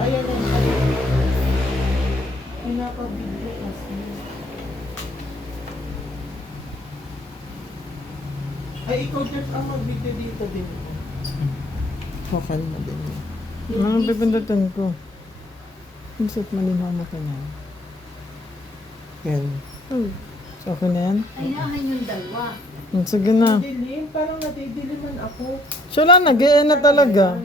Ayan ang pinapabidyo kasi. Ay, ikaw Jeff ang magbidyo dito din. Bakal na din. Mga pipindutin ko. Isip malinaw na ka na. Yan. So, ako na yan? Ayahan yung dalawa. Sige na. Dilim, parang nadidiliman ako. So, wala na. Gaya na talaga.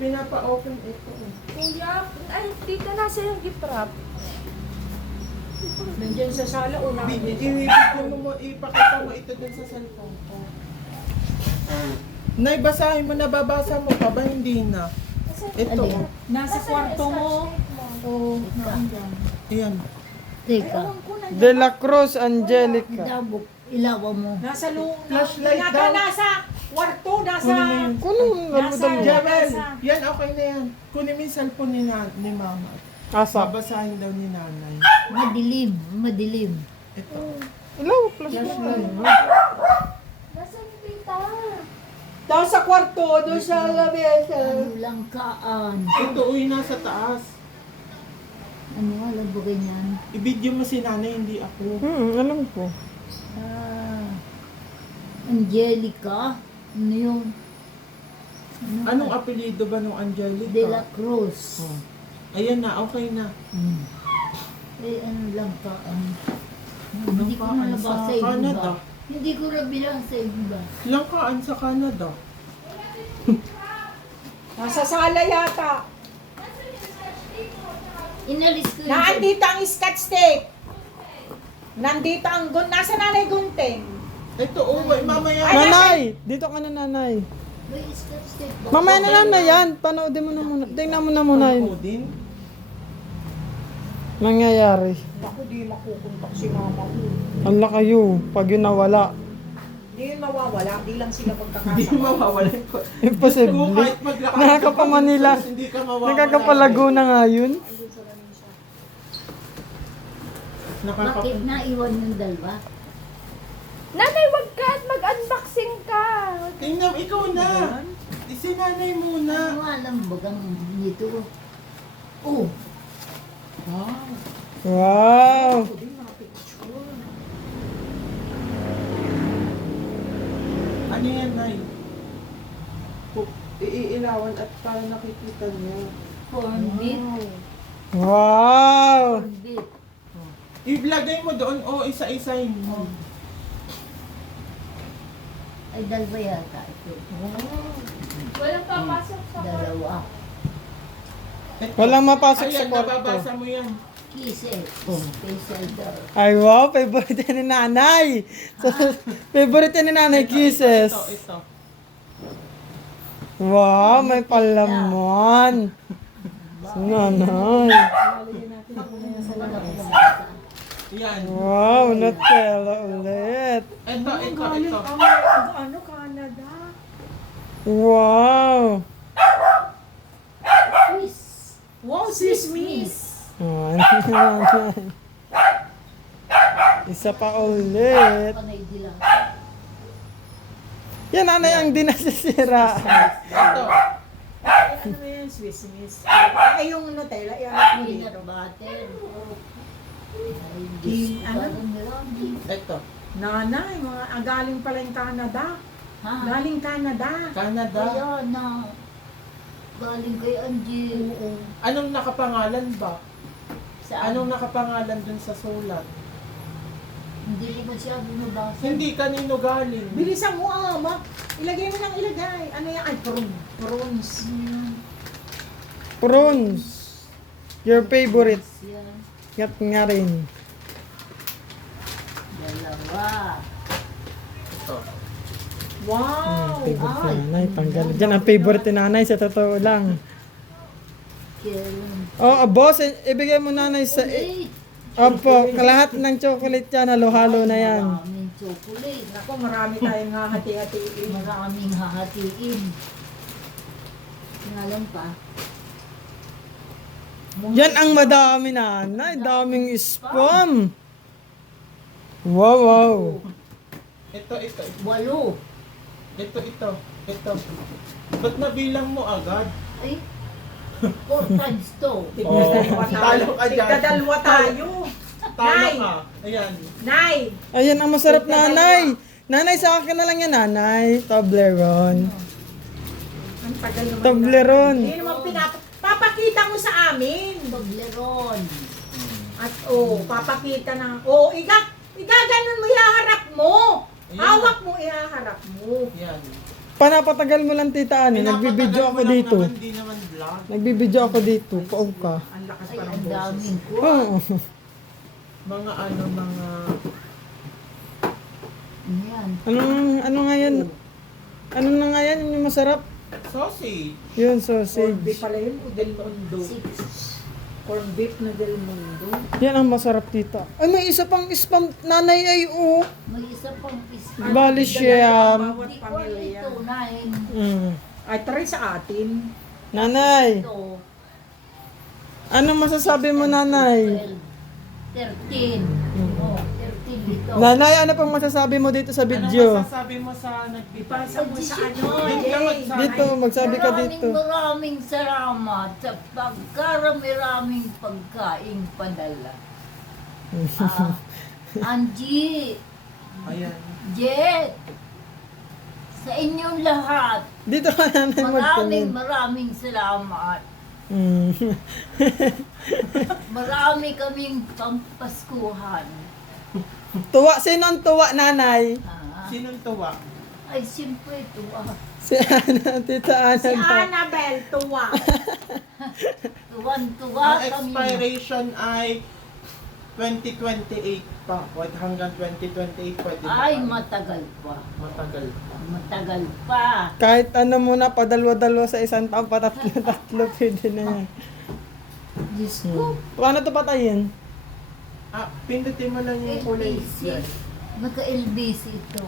Pinapa-open ito. Kuya, ay, dito nasa yung gift wrap. Nandiyan sa sala, una. Ipakita mo ito dun sa cellphone ko. Nay, basahin mo, nababasa mo pa ba? Hindi na. Ito. Alin? Nasa kwarto mo. O, Ayan. teka. De La Cruz Angelica. Dabok, ilawan mo. Nasa Flashlight daw. nasa kwarto, nasa... Kuno mo dali. Jabel, yan okay na yan. Kunin mo yung cellphone ni mama. Asa. Babasahin daw ni nanay. Madilim, madilim. Ito. Ilaw, flashlight. Nasa yung tita. Doon sa kwarto, doon sa lamesa. Ano lang kaan. Ito, uy, nasa taas. Ano, alam ba ganyan? I-video mo si nanay, hindi ako. Alam ko. Ah, Angelica. Ano yung? Anong apelido ba nung Angelica? De La Cruz. Oh. Ayan na, okay na. Eh, ano lang kaan. Hindi ko kaan nalabas sa sa iba. Canada? Hindi ko nabilang sa iba. Langkaan sa Canada. Nasa sala yata. Inalis ko yun. Nandito ang scotch tape. Nandito ang nasa nanay gunting. Ito, oh, mamaya. Nanay! Dito ka na, nanay. May scotch tape ba? Mamaya na lang na yan. Panoodin mo na muna. Tingnan mo na muna yun. Din. Nangyayari. Ako di makukuntak si mama ko. Ala kayo. Pag yun nawala. Di yun mawawala, di lang sila Hindi magkakasama. mawawala. Imposible. Kahit maglakad ka Nakakapamanila. pa, hindi ka mawawala. Nakakapalago na nga yun. Bakit naiwan yung dalawa? Nanay, wag ka at mag-unboxing ka. Tingnan, ikaw na. Isinanay muna. Ano alam ba kang nito? Oh, Wow. Wow! Ako din picture. Ano yan, Nay? Iilawan at para nakikita niya. corn beef. Wow! Corn beef. Iblagay mo doon o isa-isahin mo. Ay, dalawa yata ito. Walang papasok sa Dalawa. Ito. Walang mapasok sa Ayan, kwarto. nababasa mo yan. Kisses. Special daw. Ay wow, favorite ni nanay. So, favorite ni nanay, kisses. Ito. Wow, may palaman. Si nanay. Yan. Wow, Nutella ulit. Ito. Ano, Canada? Wow. Swiss. Wow, sismis. Oh, ano si nanay? Isa pa ulit. Panay dilang. Yan, nanay ang di nasisira. Ito. Ano na yan, Swiss miss? Ay, yung Nutella, yan. Peanut butter. Ano? Ito. Nanay, mga galing pala yung Canada. Ha? Galing Canada. Canada. Kaya na. Galing kay Angie. Anong nakapangalan ba? Saan? Anong nakapangalan dun sa sulat? Hindi ko masyado nabasa. Hindi kanino galing. Bilisan mo, ama. Ilagay mo lang ilagay. Ano yan? Ay, prawns. Prawns. Your favorite. Yan. Gat nga rin. Dalawa. Ito. Wow. Favorite ni nanay. Tanggal. Diyan ang favorite ni nanay sa totoo lang. Kailan? Oh, boss, ibigay mo nanay sa... Opo, kalahat ng chocolate yan, halo-halo na yan. Maraming chocolate. Ako, marami tayong hahati-hatiin. Maraming hahatiin. Ngalan pa. Yan ang madami nanay, daming spam. Wow, wow. Ito. Walo. Ito. Ba't nabilang mo agad? Ay, 4 times 2. Oh, talo ka dyan. Tigdadalwa tayo. Talo Nay. ka. Ayan. Nay, Ayan, ang masarap, nanay. Nanay, sa akin na lang yan, nanay. Toblerone. ang tagal naman. Toblerone. Hindi naman papakita mo sa amin. Toblerone. At papakita na. Igaganon mo, ihaharap mo. Ayan. Hawak mo, ihaharap mo. Yan. Panapatagal mo lang, tita, ano? Nagbibideo ako dito. Hindi naman vlog. Nagbibideo ako dito. Pauw ka. Ang lakas Ay, pa ng ang boses. daming ko. Oo. Mga Ayan. Ano nga yan? Ano na nga yan? Yung masarap? sausage. Yun, Corned beef sausage. pala yun, o del mundo. 6. Corned beef na del mundo. Yan ang masarap, tita. Ay, may isa pang spam. Nanay ay, May isa pang piece. Bali siya. Bawat Hindi ko pamilya. ito, 9. Mm. Ay, try sa atin. Nanay, Ito, ano masasabi mo, nanay? 12. 13. Oh, 13 dito. Nanay, ano pang masasabi mo dito sa Ano video? masasabi mo sa Ipasa mo sa ano, Doon ka Jay. magsabi. Dito, magsabi ka dito. Maraming salamat sa pagkarami-raming pagkain padala. Angie, Ayan. Jet, sa inyong lahat, Dito ka, nanay, magtingin. maraming salamat. Mm. Marami kaming pampaskuhan. Tuwa, sino ang tuwa, nanay? Sinong tuwa? Ay, siyempre ito. Si Ana, tita Ana. Si daw. Annabelle, tuwa. Tuwan-tuwa Ang kami. expiration ay 2028 pa. Hanggang 2028 pwede na Ay, tayo. matagal pa. Matagal pa. Matagal pa. Kahit ano muna, padalwa-dalwa sa isang taon, patatlo-tatlo, pwede na yan. Diyos ko. Paano to patayin? Pindutin mo lang yung kulay. LBC. Yan. Naka-LBC ito.